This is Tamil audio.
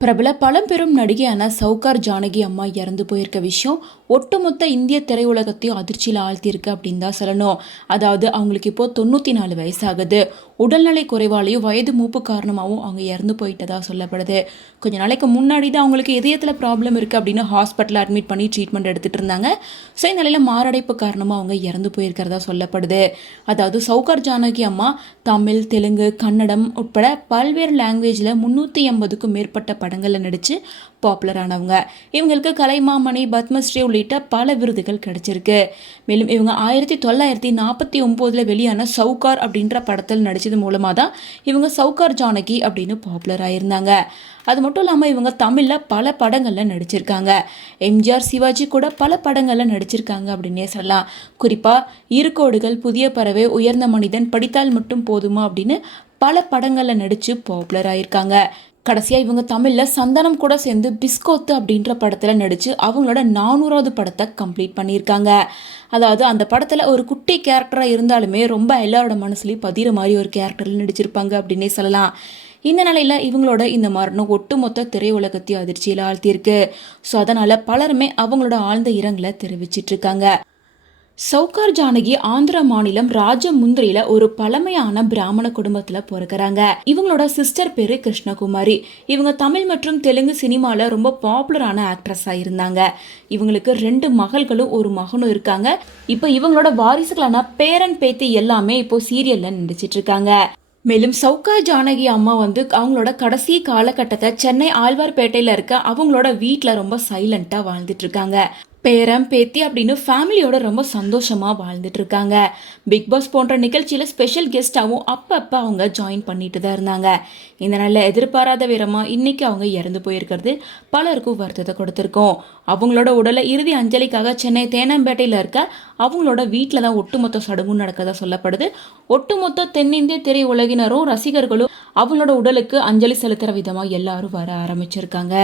பிரபல பழம்பெரும் நடிகையான சவுகார் ஜானகி அம்மா இறந்து போயிருக்க விஷயம் ஒட்டுமொத்த இந்திய திரையுலகத்தையும் அதிர்ச்சியில் ஆழ்த்தியிருக்கு அப்படின்னு தான் சொல்லணும். அதாவது அவங்களுக்கு இப்போ 94 வயசாகுது. உடல்நலை குறைவாலையும் வயது மூப்பு காரணமாகவும் அவங்க இறந்து போயிட்டதா சொல்லப்படுது. கொஞ்ச நாளைக்கு முன்னாடி தான் அவங்களுக்கு இதயத்தில் ப்ராப்ளம் இருக்குது அப்படின்னு ஹாஸ்பிட்டலில் அட்மிட் பண்ணி ட்ரீட்மெண்ட் எடுத்துகிட்டு இருந்தாங்க. ஸோ இந்த நிலையில் மாரடைப்பு காரணமாக அவங்க இறந்து போயிருக்கிறதா சொல்லப்படுது. அதாவது சவுகார் ஜானகி அம்மா தமிழ், தெலுங்கு, கன்னடம் உட்பட பல்வேறு லாங்குவேஜில் 380க்கும் மேற்பட்ட படங்களில் நடித்து பாப்புலரானவங்க. இவங்களுக்கு கலைமாமணி, பத்மஸ்ரீ உள்ளிட்ட பல விருதுகள் கிடைச்சிருக்கு. மேலும் இவங்க 1949 வெளியான சவுகார் அப்படின்ற படத்தில் நடித்தது மூலமாக தான் இவங்க சவுகார் ஜானகி அப்படின்னு பாப்புலர் ஆயிருந்தாங்க. அது மட்டும் இல்லாமல் இவங்க தமிழில் பல படங்களில் நடிச்சிருக்காங்க. எம்ஜிஆர், சிவாஜி கூட பல படங்களில் நடிச்சிருக்காங்க அப்படின்னே சொல்லலாம். குறிப்பாக இருக்கோடுகள், புதிய பறவை, உயர்ந்த மனிதன், படித்தால் மட்டும் போதுமா அப்படின்னு பல படங்களில் நடித்து பாப்புலர் ஆயிருக்காங்க. கடைசியாக இவங்க தமிழில் சந்தனம் கூட சேர்ந்து பிஸ்கோத்து அப்படின்ற படத்தில் நடித்து அவங்களோட 400வது படத்தை கம்ப்ளீட் பண்ணியிருக்காங்க. அதாவது அந்த படத்தில் ஒரு குட்டி கேரக்டராக இருந்தாலுமே ரொம்ப எல்லாரோட மனசுலையும் பதிகிற மாதிரி ஒரு கேரக்டரில் நடிச்சிருப்பாங்க அப்படின்னே சொல்லலாம். இந்த நிலையில் இவங்களோட இந்த மரணம் ஒட்டுமொத்த திரையுலகத்தையும் அதிர்ச்சியில் ஆழ்த்தியிருக்கு. ஸோ அதனால் பலருமே அவங்களோட ஆழ்ந்த இரங்கலை தெரிவிச்சிட்ருக்காங்க. சவுகார் ஜானகி ஆந்திரா மாநிலம் ராஜமுந்திரியில ஒரு பழமையான பிராமண குடும்பத்துல பிறக்கிறாங்க. இவங்களோட சிஸ்டர் பேரு கிருஷ்ணகுமாரி. இவங்க தமிழ் மற்றும் தெலுங்கு சினிமால ரொம்ப பாப்புலரான ஆக்ட்ரஸா இருந்தாங்க. இவங்களுக்கு 2 மகள்களும் ஒரு மகனும் இருக்காங்க. இப்போ இவங்களோட வாரிசுகளான பேரன் பேத்தி எல்லாமே இப்போ சீரியல்ல நடிச்சிட்டு இருக்காங்க. மேலும் சவுகார் ஜானகி அம்மா அவங்களோட கடைசி காலகட்டத்தை சென்னை ஆழ்வார்பேட்டையில இருக்க அவங்களோட வீட்டில் ரொம்ப சைலண்டா வாழ்ந்துட்டு இருக்காங்க. பேரம் பேத்தி அப்படின்னு ஃபேமிலியோட ரொம்ப சந்தோஷமா வாழ்ந்துட்டு இருக்காங்க. பிக் பாஸ் போன்ற நிகழ்ச்சியில ஸ்பெஷல் கெஸ்டாகவும் அப்பப்போ அவங்க ஜாயின் பண்ணிட்டு தான் இருந்தாங்க. இந்த நல்ல எதிர்பாராத விதமாக இன்னைக்கு அவங்க இறந்து போயிருக்கிறது பலருக்கும் வருத்தத்தை கொடுத்துருக்கோம். அவங்களோட உடலை இறுதி அஞ்சலிக்காக சென்னை தேனாம்பேட்டையில் இருக்க அவங்களோட வீட்டில் தான் ஒட்டுமொத்த சடங்கும் நடக்கதா சொல்லப்படுது. ஒட்டுமொத்த தென்னிந்திய திரையுலகினரும் ரசிகர்களும் அவங்களோட உடலுக்கு அஞ்சலி செலுத்துகிற விதமாக எல்லாரும் வர ஆரம்பிச்சிருக்காங்க.